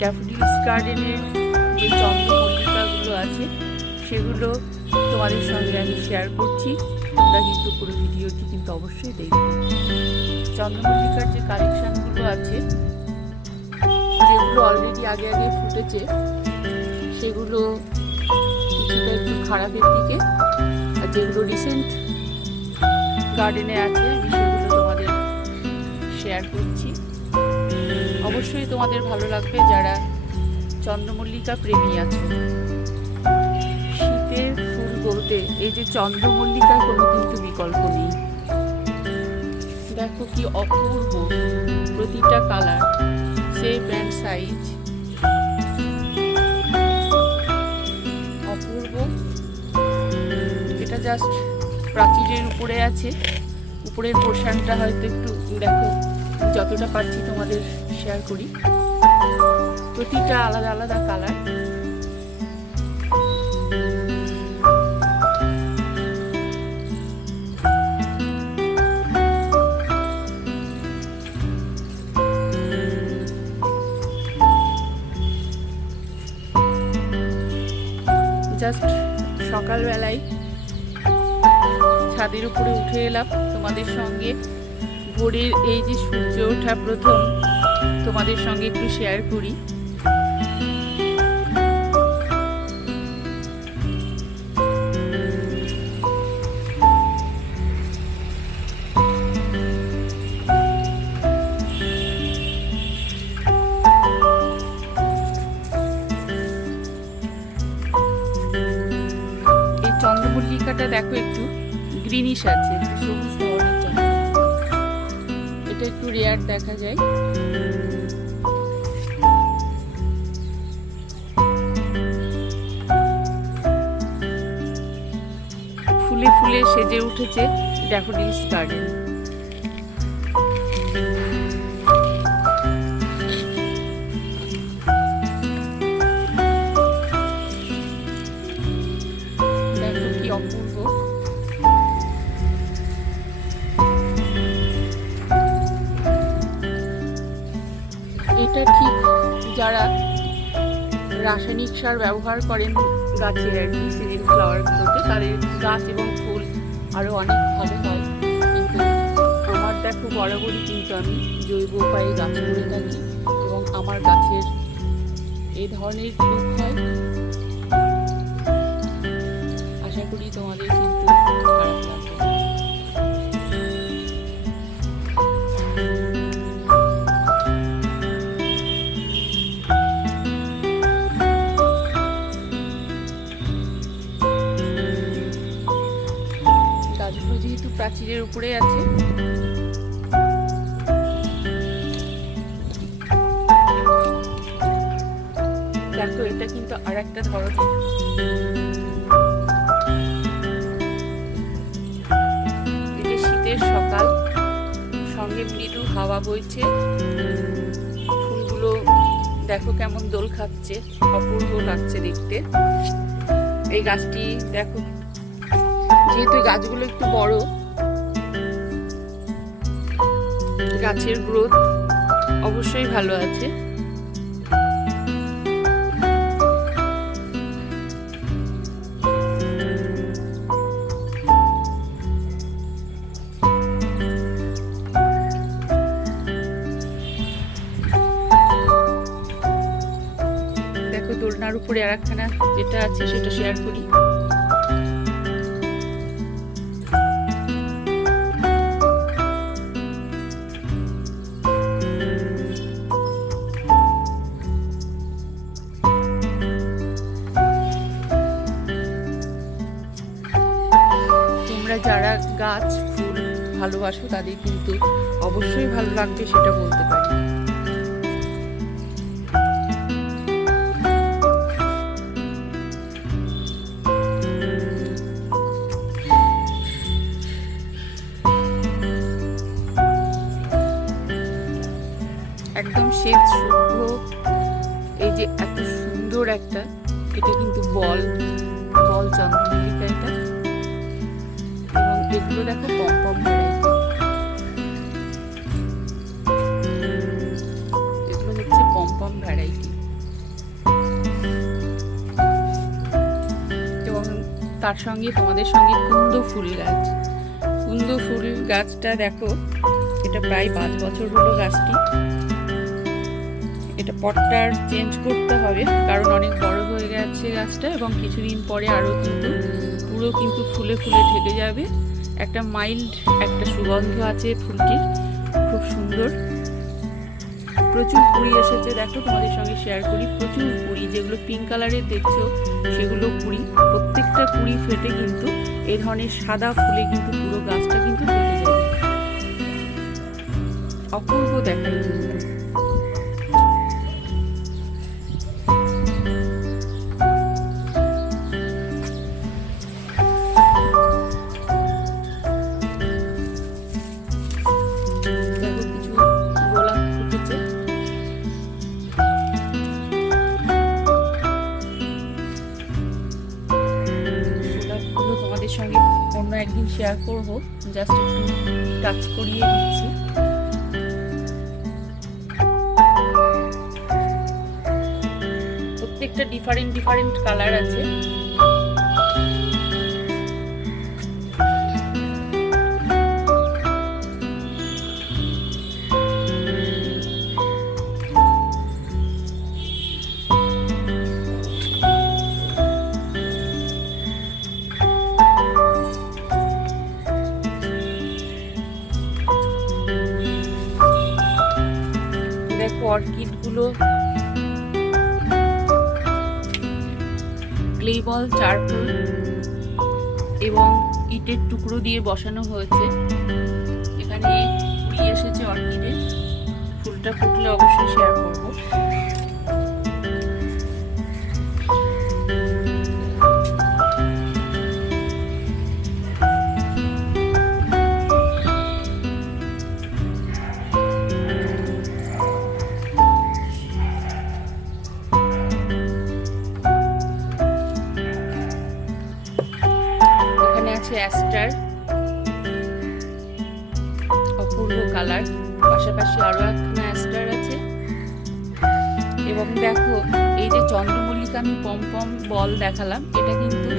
Daffodils গার্ডেনের যে চন্দ্রমল্লিকাগুলো আছে, সেগুলো তোমাদের সঙ্গে আমি শেয়ার করছি। তোমরা কিন্তু পুরো ভিডিওটি কিন্তু অবশ্যই দেখবে। চন্দ্রমল্লিকার যে কালেকশানগুলো আছে, যেগুলো অলরেডি আগে আগে ফুটেছে, সেগুলো কিছুটা একটু খারাপের দিকে, আর যেগুলো রিসেন্ট গার্ডেনে আছে, সেগুলো তোমাদের শেয়ার করছি। অবশ্যই তোমাদের ভালো লাগবে যারা চন্দ্রমল্লিকা প্রেমী আছে। শীতের ফুল বলতে এই যে চন্দ্রমল্লিকার কোনো কিন্তু বিকল্প নেই। দেখো কি অপূর্ব প্রতিটা কালার সেপ অ্যান্ড সাইজ অপূর্ব। এটা জাস্ট প্রাচীরের উপরে আছে। উপরের পোর্শনটা হয়তো একটু দেখো। যতটা পাচ্ছি তোমাদের শেয়ার করি। প্রতিটা আলাদা আলাদা কালার জাস্ট সকালবেলায় ছাদের উপরে উঠে এলাম তোমাদের সঙ্গে। ভোরের এই যে সূর্য ওঠা প্রথম, তোমাদের সঙ্গে একটু শেয়ার করি। এই চন্দ্রমল্লিকাটা দেখো একটু গ্রিনিশ আছে, একটু সবুজ। এটা একটু রেয়ার দেখা যায়। ফুলে ফুলে সেজে উঠেছে ড্যাফোডিলস গার্ডেন সার ব্যবহার করেন গাছের আর কি সিজন ফ্লাওয়ারগুলোতে তাদের গাছ এবং ফুল আরও অনেক ভালো হয়। কিন্তু আমার বরাবরই কিন্তু আমি জৈব উপায়ে গাছ করে থাকি এবং আমার গাছের এই ধরনের হয়। আশা করি তোমাদের কিন্তু প্রাচীরের উপরে আছে। দেখো, এটা কিন্তু আর একটা ধরনের। এই শীতের সকাল, সঙ্গে মৃদু হাওয়া বইছে। ফুলগুলো দেখো কেমন দোল খাচ্ছে, অপূর্ব লাগছে দেখতে। এই গাছটি দেখো, যেহেতু গাছগুলো একটু বড় গাছের গ্রোথ অবশ্যই ভালো আছে। দেখো দোলনার উপরে আর একখানা যেটা আছে সেটা শেয়ার করি। ভালোবাসো তাদের কিন্তু অবশ্যই ভালো লাগবে সেটা বলতে পারি। একদম শ্বেত শুভ্র এই যে এত সুন্দর একটা, এটা কিন্তু বল বল চন্দ্রমল্লিকা এটা এবং এগুলো দেখো পম তার সঙ্গে তোমাদের সঙ্গে কুন্দ ফুল গাছ। কুন্দ ফুল গাছটা দেখো, এটা প্রায় পাঁচ বছর হলো গাছটি। এটা পটটার চেঞ্জ করতে হবে, কারণ অনেক বড় হয়ে গেছে গাছটা এবং কিছুদিন পরে আরও কিন্তু পুরো কিন্তু ফুলে ফুলে ঢেকে যাবে। একটা মাইল্ড একটা সুগন্ধ আছে ফুলটির, খুব সুন্দর। প্রচুর পুরি এসেছে। দেখো, তোমাদের সঙ্গে শেয়ার করি। প্রচুর পুরি, যেগুলো পিঙ্ক কালারের দেখছ, সেগুলো পুরি। প্রত্যেকটা পুরি ফেটে কিন্তু এ ধরনের সাদা ফুলে কিন্তু পুরো গাছটা কিন্তু ফেটে যায়। অপূর্ব দেখায় প্রত্যেকটা ডিফারেন্ট ডিফারেন্ট কালার আছে। দেখো অর্কিডগুলো ক্লে বল চারকোল এবং ইটের টুকরো দিয়ে বসানো হয়েছে। এখানে এসেছে অর্কিডে ফুলটা ফুটলে অবশ্যই শেয়ার করব। চন্দ্রমল্লিকা আমি পম পম বল দেখালাম। এটা কিন্তু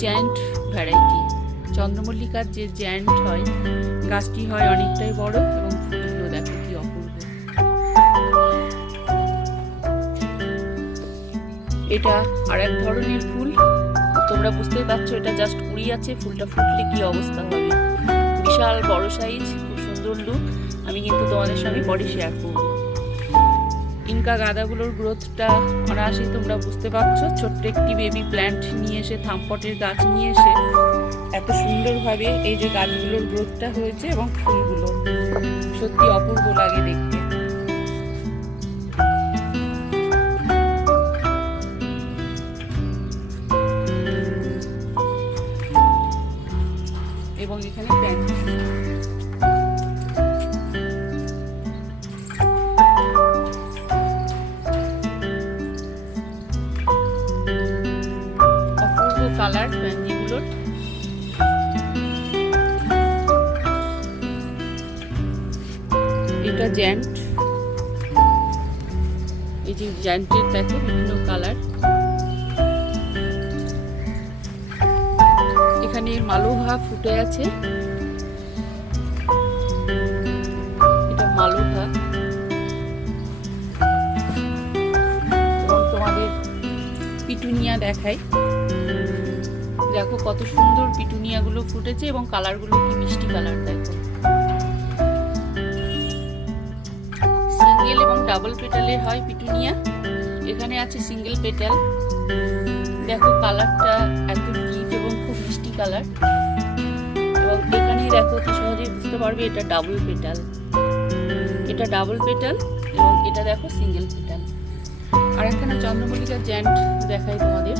জ্যান্ট ভ্যারাইটি চন্দ্রমল্লিকার যে জ্যান্ট হয়, গাছটি হয় অনেকটাই বড় এবং ফুলগুলো দেখো কি অপূর্ব। এটা আর এক ধরনের ফুল। তোমরা বুঝতেই পারছ এটা জাস্ট কুড়ি আছে, ফুলটা ফুটলে কি অবস্থা হবে? বিশাল বড় সাইজ খুব সুন্দর লুক আমি কিন্তু তোমাদের সঙ্গে পরে শেয়ার করব। ইনকা গাঁদাগুলোর গ্রোথটা অনায়াসে তোমরা বুঝতে পারছ। ছোট্ট একটি বেবি প্ল্যান্ট নিয়ে এসে, থামপটের গাছ নিয়ে এসে এত সুন্দরভাবে এই যে গাছগুলোর গ্রোথটা হয়েছে এবং ফুলগুলো। সত্যি অপূর্ব জ্যান্টের দেখো, বিভিন্ন কালার। এখানে মালোহা ফুটে আছে। এটা মালোহা। তোমাদের পিটুনিয়া দেখাই। দেখো কত সুন্দর পিটুনিয়াগুলো ফুটেছে এবং কালারগুলো কি মিষ্টি কালার, দেখো। সিঙ্গেল এবং ডাবল পেটালের হয় পিটুনিয়া। এখানে আছে সিঙ্গেল পেটাল দেখো কালারটা এত ডিপ এবং খুব মিষ্টি কালার এবং এখানে দেখো সহজেই বুঝতে পারবে এটা ডাবল পেটাল এটা ডাবল পেটাল এবং এটা দেখো সিঙ্গেল পেটাল আর একখানা চন্দ্রমল্লিকা জ্যান্ট দেখাই তোমাদের।